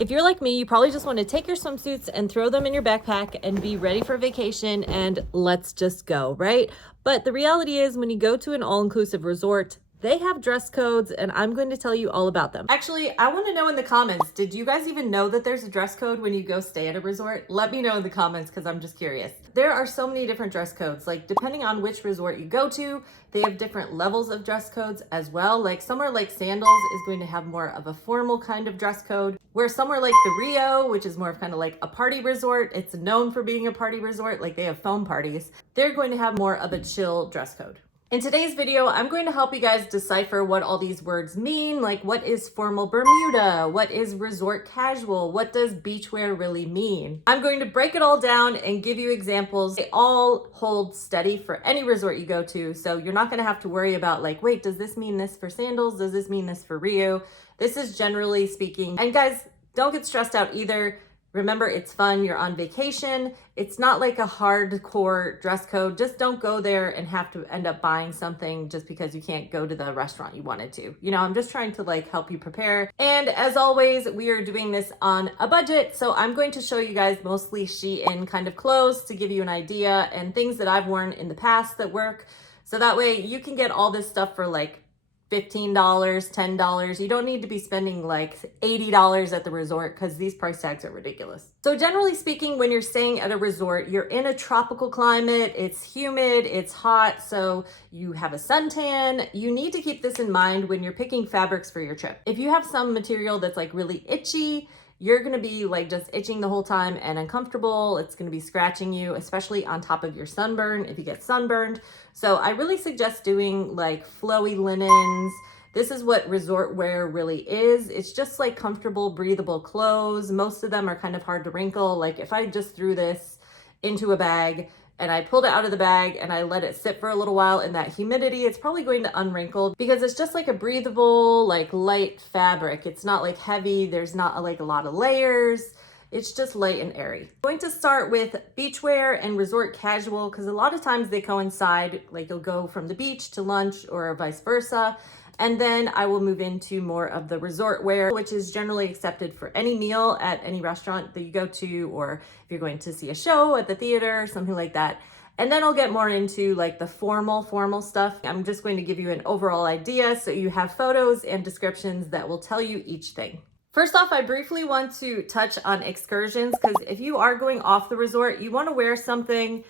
If you're like me, you probably just want to take your swimsuits and throw them in your backpack and be ready for vacation and let's just go, right? But the reality is when you go to an all-inclusive resort, they have dress codes and I'm going to tell you all about them. Actually, I want to know in the comments, did you guys even know that there's a dress code when you go stay at a resort? Let me know in the comments because I'm just curious. There are so many different dress codes, like depending on which resort you go to, they have different levels of dress codes as well. Like somewhere like Sandals is going to have more of a formal kind of dress code, where somewhere like the Rio, which is more of kind of like a party resort, it's known for being a party resort, like they have foam parties, they're going to have more of a chill dress code. In today's video, I'm going to help you guys decipher what all these words mean, like what is formal Bermuda, what is resort casual, what does beachwear really mean? I'm going to break it all down and give you examples. They all hold steady for any resort you go to, so you're not gonna have to worry about like, wait, does this mean this for Sandals? Does this mean this for Rio? This is generally speaking. And guys, don't get stressed out either. Remember, it's fun, you're on vacation. It's not like a hardcore dress code. Just don't go there and have to end up buying something just because you can't go to the restaurant you wanted to. You know, I'm just trying to like help you prepare. And as always, we are doing this on a budget. So I'm going to show you guys mostly SHEIN kind of clothes to give you an idea and things that I've worn in the past that work. So that way you can get all this stuff for like $15, $10. You don't need to be spending like $80 at the resort because these price tags are ridiculous. So generally speaking, when you're staying at a resort, you're in a tropical climate, it's humid, it's hot, so you have a suntan. You need to keep this in mind when you're picking fabrics for your trip. If you have some material that's like really itchy, you're gonna be like just itching the whole time and uncomfortable. It's gonna be scratching you, especially on top of your sunburn if you get sunburned. So I really suggest doing like flowy linens. This is what resort wear really is. It's just like comfortable, breathable clothes. Most of them are kind of hard to wrinkle. Like if I just threw this into a bag and I pulled it out of the bag and I let it sit for a little while in that humidity, it's probably going to unwrinkle because it's just like a breathable, like light fabric. It's not like heavy. There's not like a lot of layers. It's just light and airy. I'm going to start with beachwear and resort casual because a lot of times they coincide, like you'll go from the beach to lunch or vice versa. And then I will move into more of the resort wear, which is generally accepted for any meal at any restaurant that you go to, or if you're going to see a show at the theater, something like that. And then I'll get more into like the formal stuff. I'm just going to give you an overall idea so you have photos and descriptions that will tell you each thing. First off, I briefly want to touch on excursions because if you are going off the resort, you want to wear something.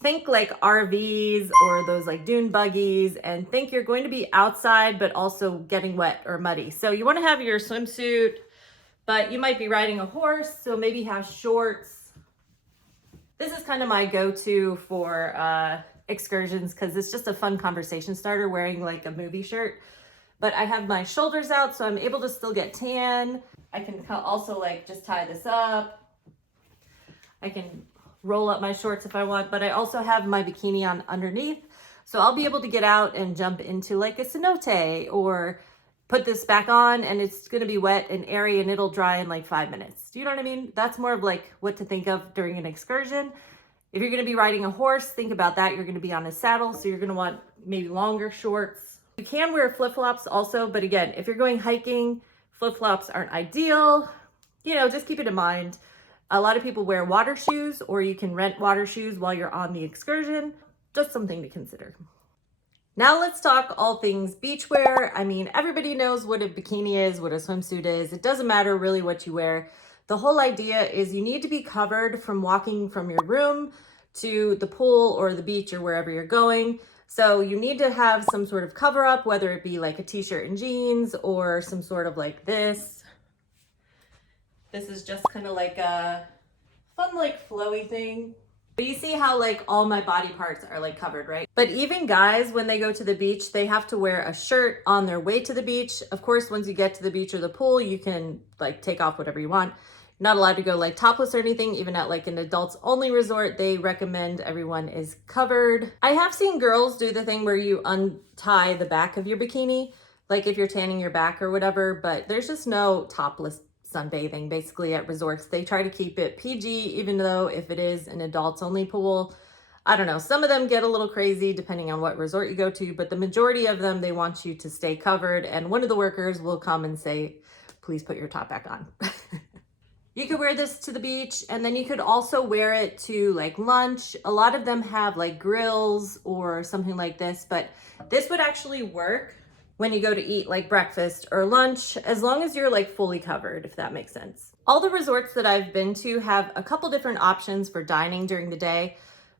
Think like RVs or those like dune buggies and think you're going to be outside but also getting wet or muddy. So you want to have your swimsuit, but you might be riding a horse, so maybe have shorts. This is kind of my go-to for excursions because it's just a fun conversation starter wearing like a movie shirt. But I have my shoulders out so I'm able to still get tan. I can also like just tie this up. I can roll up my shorts if I want, but I also have my bikini on underneath. So I'll be able to get out and jump into like a cenote or put this back on and it's gonna be wet and airy and it'll dry in like 5 minutes. Do you know what I mean? That's more of like what to think of during an excursion. If you're gonna be riding a horse, think about that. You're gonna be on a saddle, so you're gonna want maybe longer shorts. You can wear flip-flops also, but again, if you're going hiking, flip-flops aren't ideal. You know, just keep it in mind. A lot of people wear water shoes, or you can rent water shoes while you're on the excursion. Just something to consider. Now let's talk all things beachwear. I mean, everybody knows what a bikini is, what a swimsuit is. It doesn't matter really what you wear. The whole idea is you need to be covered from walking from your room to the pool or the beach or wherever you're going. So you need to have some sort of cover up, whether it be like a t-shirt and jeans or some sort of like this. This is just kind of like a fun, like flowy thing. But you see how like all my body parts are like covered, right? But even guys, when they go to the beach, they have to wear a shirt on their way to the beach. Of course, once you get to the beach or the pool, you can like take off whatever you want. Not allowed to go like topless or anything. Even at like an adults only resort, they recommend everyone is covered. I have seen girls do the thing where you untie the back of your bikini, like if you're tanning your back or whatever, but there's just no topless sunbathing basically at resorts. They try to keep it PG, even though if it is an adults only pool, I don't know, some of them get a little crazy depending on what resort you go to, but the majority of them, they want you to stay covered. And one of the workers will come and say, please put your top back on. You could wear this to the beach, and then you could also wear it to like lunch. A lot of them have like grills or something like this, but this would actually work when you go to eat like breakfast or lunch, as long as you're like fully covered, if that makes sense. All the resorts that I've been to have a couple different options for dining during the day.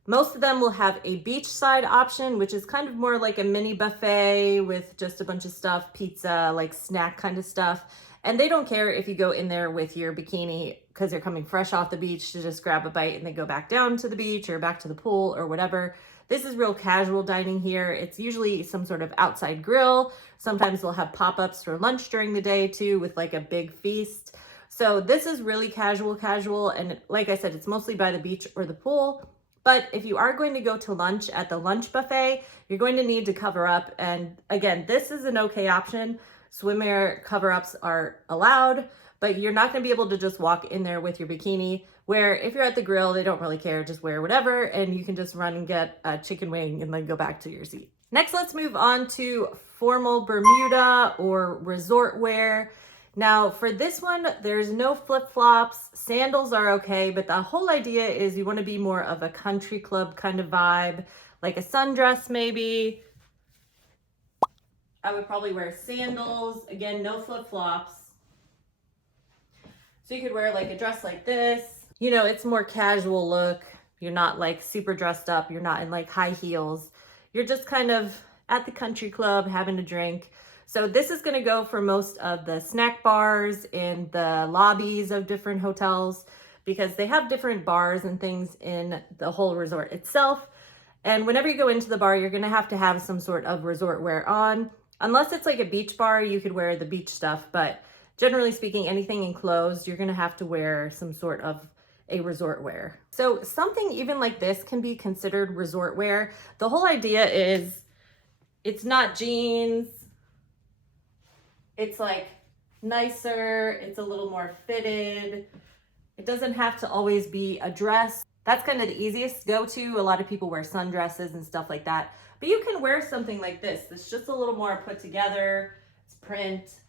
Most of them will have a beachside option, which is kind of more like a mini buffet with just a bunch of stuff, pizza, like snack kind of stuff. And they don't care if you go in there with your bikini because you're coming fresh off the beach to just grab a bite and then go back down to the beach or back to the pool or whatever. This is real casual dining here. It's usually some sort of outside grill. Sometimes they'll have pop-ups for lunch during the day too with like a big feast. So this is really casual. And like I said, it's mostly by the beach or the pool. But if you are going to go to lunch at the lunch buffet, you're going to need to cover up. And again, this is an okay option. Swimwear cover-ups are allowed, but you're not going to be able to just walk in there with your bikini, where if you're at the grill, they don't really care, just wear whatever, and you can just run and get a chicken wing and then go back to your seat. Next, let's move on to formal Bermuda or resort wear. Now for this one, there's no flip-flops. Sandals are okay, but the whole idea is you want to be more of a country club kind of vibe, like a sundress maybe. I would probably wear sandals. Again, no flip-flops. So you could wear like a dress like this. You know, it's more casual look. You're not like super dressed up. You're not in like high heels. You're just kind of at the country club having a drink. So this is going to go for most of the snack bars in the lobbies of different hotels, because they have different bars and things in the whole resort itself. And whenever you go into the bar, you're going to have some sort of resort wear on. Unless it's like a beach bar, you could wear the beach stuff, but generally speaking, anything enclosed, you're gonna have to wear some sort of a resort wear. So something even like this can be considered resort wear. The whole idea is it's not jeans. It's like nicer, it's a little more fitted. It doesn't have to always be a dress. That's kind of the easiest go-to. A lot of people wear sundresses and stuff like that. But you can wear something like this. It's just a little more put together. It's print.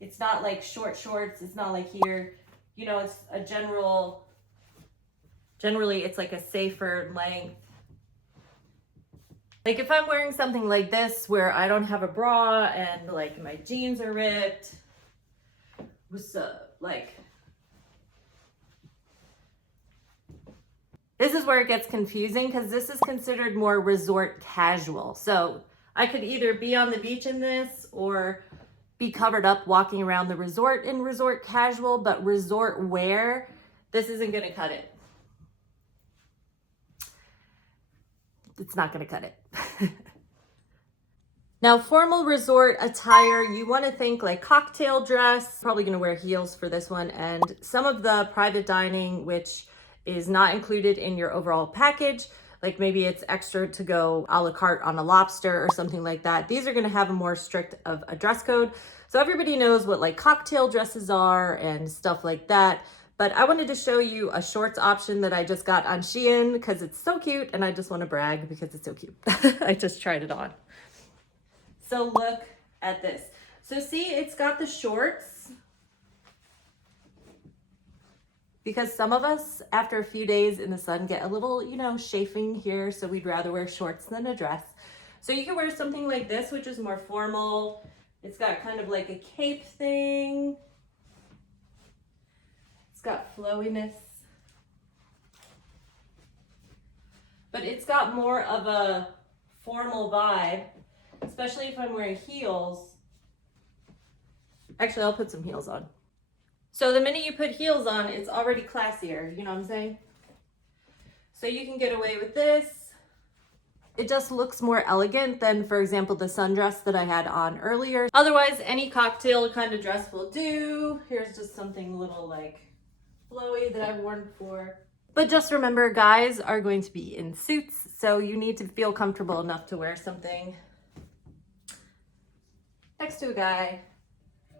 It's not like short shorts. It's not like here. You know, it's a generally it's like a safer length. Like if I'm wearing something like this where I don't have a bra and like my jeans are ripped, this is where it gets confusing, because this is considered more resort casual. So I could either be on the beach in this or be covered up walking around the resort in resort casual, but resort wear, this isn't going to cut it. It's not going to cut it. Now, formal resort attire, you want to think like cocktail dress. Probably going to wear heels for this one. And some of the private dining, which is not included in your overall package, like maybe it's extra to go a la carte on a lobster or something like that. These are going to have a more strict of a dress code. So everybody knows what like cocktail dresses are and stuff like that. But I wanted to show you a shorts option that I just got on SHEIN because it's so cute, and I just want to brag because it's so cute. I just tried it on. So look at this. So see, it's got the shorts, because some of us after a few days in the sun get a little, you know, chafing here. So we'd rather wear shorts than a dress. So you can wear something like this, which is more formal. It's got kind of like a cape thing. It's got flowiness, but it's got more of a formal vibe, especially if I'm wearing heels. Actually, I'll put some heels on. So the minute you put heels on, it's already classier, you know what I'm saying? So you can get away with this. It just looks more elegant than, for example, the sundress that I had on earlier. Otherwise, any cocktail kind of dress will do. Here's just something a little like flowy that I've worn before. But just remember, guys are going to be in suits, so you need to feel comfortable enough to wear something next to a guy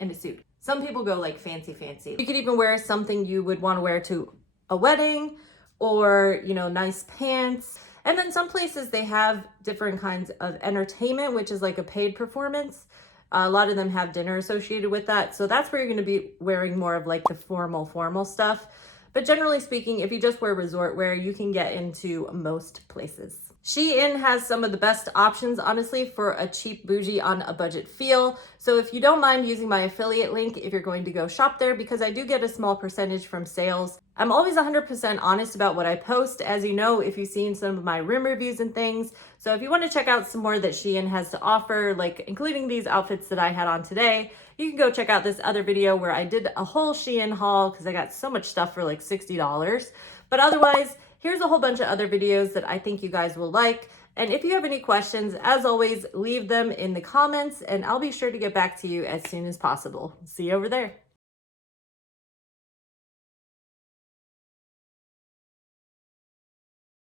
in a suit. Some people go like fancy. You could even wear something you would want to wear to a wedding, or, you know, nice pants. And then some places they have different kinds of entertainment, which is like a paid performance. A lot of them have dinner associated with that. So that's where you're going to be wearing more of like the formal stuff. But generally speaking, if you just wear resort wear, you can get into most places. SHEIN has some of the best options, honestly, for a cheap bougie on a budget feel. So if you don't mind using my affiliate link, if you're going to go shop there, because I do get a small percentage from sales. I'm always 100% honest about what I post, as you know, if you've seen some of my room reviews and things. So if you want to check out some more that SHEIN has to offer, like including these outfits that I had on today, you can go check out this other video where I did a whole SHEIN haul because I got so much stuff for like $60. But otherwise, here's a whole bunch of other videos that I think you guys will like. And if you have any questions, as always, leave them in the comments and I'll be sure to get back to you as soon as possible. See you over there.